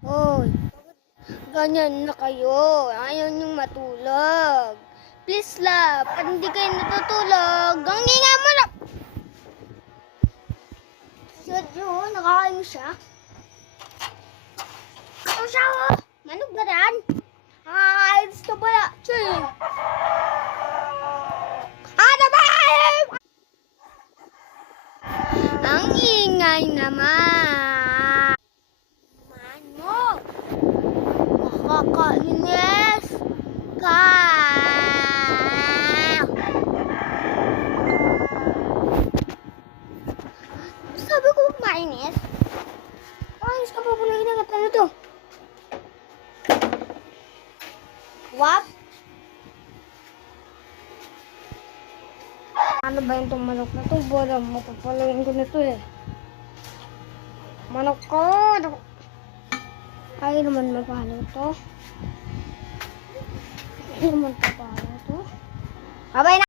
Hoy, ganyan na kayo. Ayaw niyong matulog. Please, love. Pag hindi kayo natutulog, ang ingay mo na. Sergio, nakakain mo siya? Ano siya, oh? Manog na rin. Nakakain ka pala. Ching. Ano ba? Ang ingay naman. Mano? Nakakainis ka. Sabi ko mainis. Ayos ka pa pala hinagat. Ano to? What? Ano ba yung itong manok na to? Bala, mapapalain ko na to eh. Manok ko! Ay naman mapalo to. Ay naman mapalo to. Abay na!